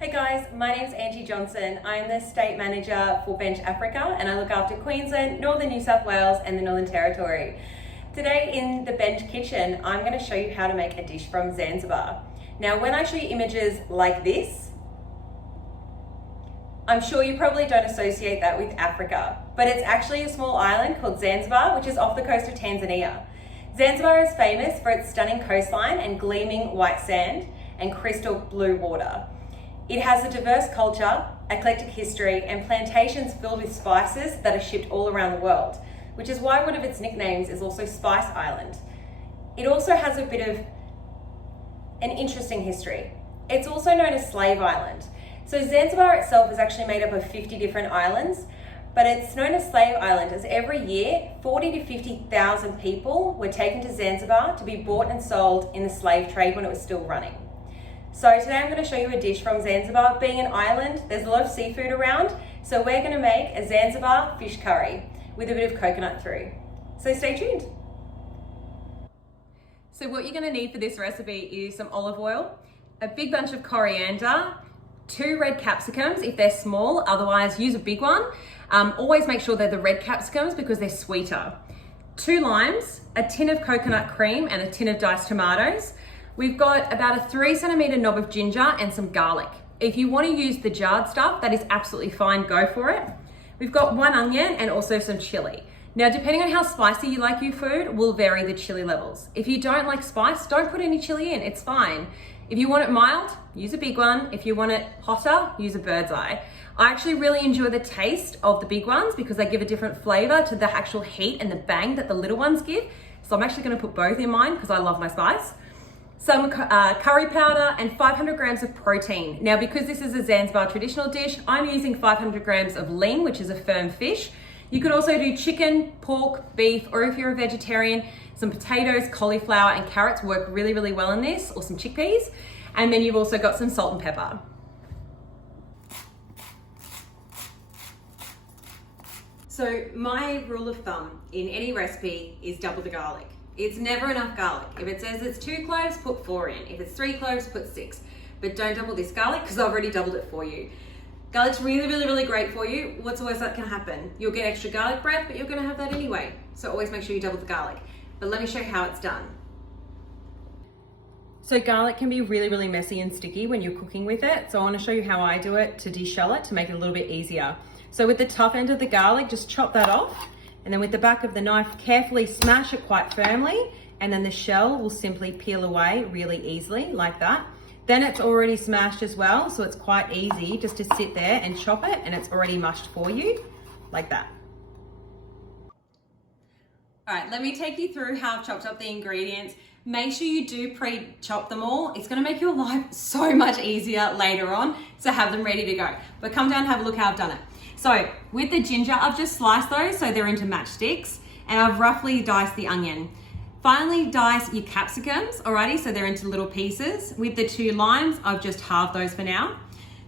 Hey guys, my name's Anji Johnson. I'm the State Manager for Bench Africa and I look after Queensland, Northern New South Wales and the Northern Territory. Today in the Bench Kitchen, I'm going to show you how to make a dish from Zanzibar. Now when I show you images like this, I'm sure you probably don't associate that with Africa, but it's actually a small island called Zanzibar, which is off the coast of Tanzania. Zanzibar is famous for its stunning coastline and gleaming white sand and crystal blue water. It has a diverse culture, eclectic history, and plantations filled with spices that are shipped all around the world, which is why one of its nicknames is also Spice Island. It also has a bit of an interesting history. It's also known as Slave Island. So Zanzibar itself is actually made up of 50 different islands, but it's known as Slave Island as every year 40 to 50,000 people were taken to Zanzibar to be bought and sold in the slave trade when it was still running. So today I'm going to show you a dish from Zanzibar. Being an island, there's a lot of seafood around, so we're going to make a Zanzibar fish curry with a bit of coconut through. So stay tuned. So what you're going to need for this recipe is some olive oil, a big bunch of coriander, 2 red capsicums if they're small, otherwise use a big one. Always make sure they're the red capsicums because they're sweeter. 2 limes, a tin of coconut cream and a tin of diced tomatoes. We've got about a 3 centimeter knob of ginger and some garlic. If you want to use the jarred stuff, that is absolutely fine, go for it. We've got 1 onion and also some chilli. Now, depending on how spicy you like your food, will vary the chili levels. If you don't like spice, don't put any chili in, it's fine. If you want it mild, use a big one. If you want it hotter, use a birdseye. I actually really enjoy the taste of the big ones because they give a different flavor to the actual heat and the bang that the little ones give. So I'm actually gonna put both in mine because I love my spice. Some curry powder and 500 grams of protein. Now, because this is a Zanzibar traditional dish, I'm using 500 grams of ling, which is a firm fish. You could also do chicken, pork, beef, or if you're a vegetarian, some potatoes, cauliflower, and carrots work really, really well in this, or some chickpeas. And then you've also got some salt and pepper. So my rule of thumb in any recipe is double the garlic. It's never enough garlic. If it says it's 2 cloves, put 4 in. If it's 3 cloves, put 6. But don't double this garlic because I've already doubled it for you. Garlic's really, really, really great for you. What's the worst that can happen? You'll get extra garlic breath, but you're gonna have that anyway. So always make sure you double the garlic. But let me show you how it's done. So garlic can be really, really messy and sticky when you're cooking with it. So I wanna show you how I do it to de-shell it to make it a little bit easier. So with the tough end of the garlic, just chop that off. And then with the back of the knife, carefully smash it quite firmly. And then the shell will simply peel away really easily like that. Then it's already smashed as well. So it's quite easy just to sit there and chop it and it's already mushed for you like that. All right, let me take you through how I've chopped up the ingredients. Make sure you do pre-chop them all. It's gonna make your life so much easier later on to have them ready to go. But come down and have a look how I've done it. So with the ginger, I've just sliced those so they're into matchsticks and I've roughly diced the onion. Finally dice your capsicums, alrighty, so they're into little pieces. With the 2 limes, I've just halved those for now.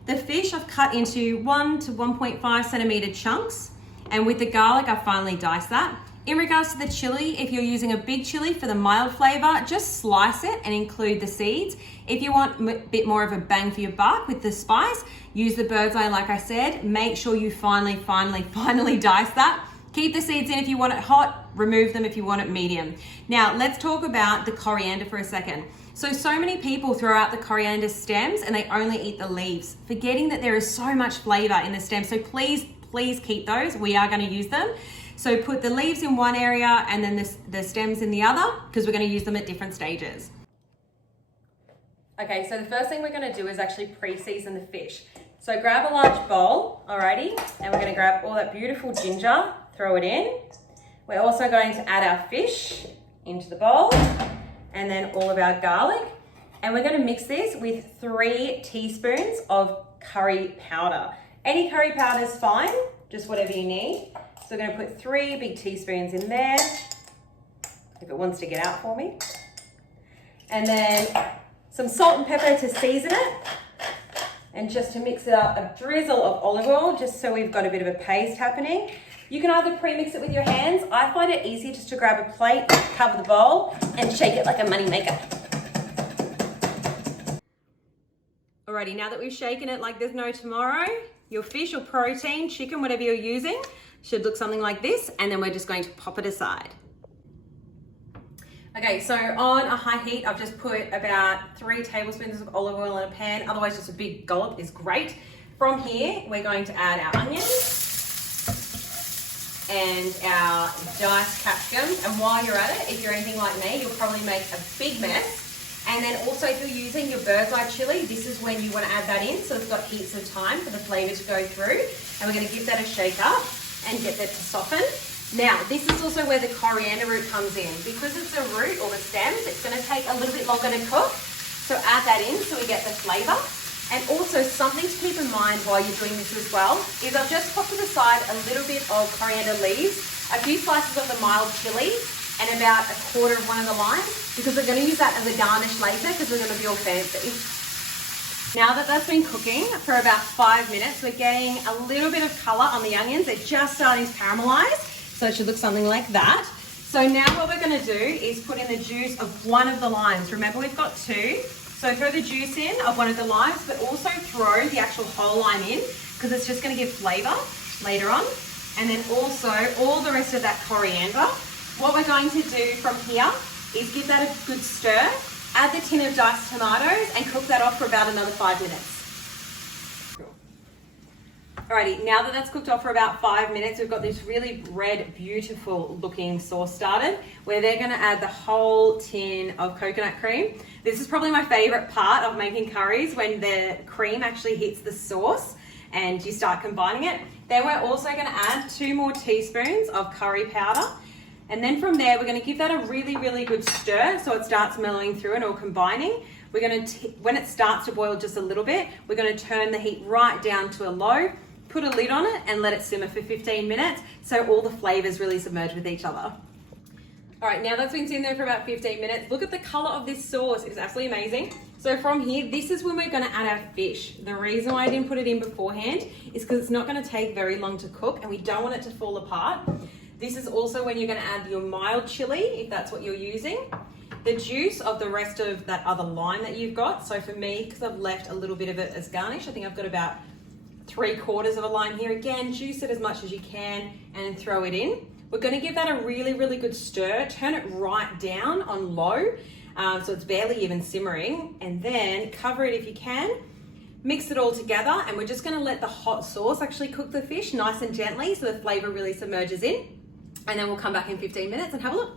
The fish I've cut into 1 to 1.5 centimeter chunks, and with the garlic, I've finally diced that. In regards to the chili, if you're using a big chili for the mild flavor, just slice it and include the seeds. If you want a bit more of a bang for your buck with the spice, use the birdseye like I said. Make sure you finally dice that. Keep the seeds in if you want it hot, remove them if you want it medium. Now, let's talk about the coriander for a second. So many people throw out the coriander stems and they only eat the leaves, forgetting that there is so much flavor in the stems. So please keep those. We are gonna use them. So put the leaves in one area and then the stems in the other because we're gonna use them at different stages. Okay, so the first thing we're gonna do is actually pre-season the fish. So grab a large bowl, alrighty, and we're gonna grab all that beautiful ginger, throw it in. We're also going to add our fish into the bowl and then all of our garlic. And we're gonna mix this with 3 teaspoons of curry powder. Any curry powder is fine, just whatever you need. So we're gonna put 3 big teaspoons in there, if it wants to get out for me. And then some salt and pepper to season it. And just to mix it up, a drizzle of olive oil, just so we've got a bit of a paste happening. You can either pre-mix it with your hands. I find it easy just to grab a plate, cover the bowl, and shake it like a money maker. All Alrighty, now that we've shaken it like there's no tomorrow, your fish or protein, chicken, whatever you're using, should look something like this, and then we're just going to pop it aside. Okay, so on a high heat, I've just put about 3 tablespoons of olive oil in a pan, otherwise just a big dollop is great. From here, we're going to add our onions and our diced capsicums, and while you're at it, if you're anything like me, you'll probably make a big mess. And then also if you're using your birdseye chilli, this is when you want to add that in, so it's got heaps of time for the flavour to go through. And we're going to give that a shake up and get that to soften. Now, this is also where the coriander root comes in. Because it's a root or the stems, it's going to take a little bit longer to cook. So add that in so we get the flavour. And also something to keep in mind while you're doing this as well is I've just popped to the side a little bit of coriander leaves, a few slices of the mild chilli, and about a quarter of one of the limes, because we're going to use that as a garnish later because we're going to be all fancy. Now that that's been cooking for about 5 minutes, we're getting a little bit of colour on the onions. They're just starting to caramelise, so it should look something like that. So now what we're going to do is put in the juice of one of the limes. Remember, we've got 2. So throw the juice in of one of the limes, but also throw the actual whole lime in because it's just going to give flavour later on. And then also all the rest of that coriander. What we're going to do from here is give that a good stir, add the tin of diced tomatoes and cook that off for about another 5 minutes. Alrighty, now that that's cooked off for about 5 minutes, we've got this really red, beautiful looking sauce started where they're going to add the whole tin of coconut cream. This is probably my favourite part of making curries, when the cream actually hits the sauce and you start combining it. Then we're also going to add 2 more teaspoons of curry powder. And then from there, we're going to give that a really, really good stir so it starts mellowing through and all combining. We're going to, when it starts to boil just a little bit, we're going to turn the heat right down to a low, put a lid on it and let it simmer for 15 minutes so all the flavours really submerge with each other. All right, now that's been sitting there for about 15 minutes. Look at the colour of this sauce. It's absolutely amazing. So from here, this is when we're going to add our fish. The reason why I didn't put it in beforehand is because it's not going to take very long to cook and we don't want it to fall apart. This is also when you're going to add your mild chilli, if that's what you're using. The juice of the rest of that other lime that you've got. So for me, because I've left a little bit of it as garnish, I think I've got about 3/4 of a lime here. Again, juice it as much as you can and throw it in. We're going to give that a really, really good stir. Turn it right down on low, so it's barely even simmering. And then cover it if you can. Mix it all together, and we're just going to let the hot sauce actually cook the fish nice and gently so the flavour really submerges in. And then we'll come back in 15 minutes and have a look.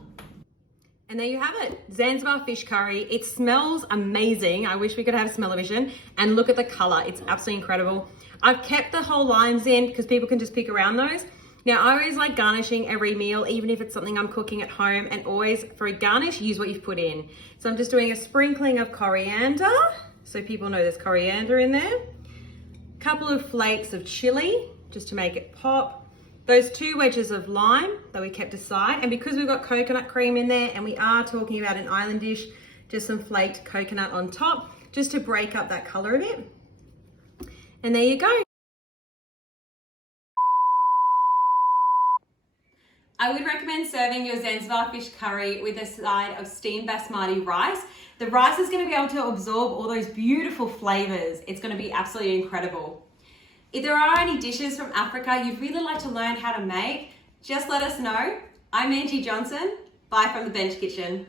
And there you have it, Zanzibar fish curry. It smells amazing. I wish we could have smell-o-vision. And look at the colour, it's absolutely incredible. I've kept the whole limes in because people can just pick around those. Now, I always like garnishing every meal, even if it's something I'm cooking at home, and always for a garnish, use what you've put in. So I'm just doing a sprinkling of coriander, so people know there's coriander in there. A couple of flakes of chilli, just to make it pop. Those 2 wedges of lime that we kept aside, and because we've got coconut cream in there and we are talking about an island dish, just some flaked coconut on top, just to break up that colour a bit. And there you go. I would recommend serving your Zanzibar fish curry with a side of steamed basmati rice. The rice is going to be able to absorb all those beautiful flavours. It's going to be absolutely incredible. If there are any dishes from Africa you'd really like to learn how to make, just let us know. I'm Anji Johnson. Bye from the Bench Kitchen.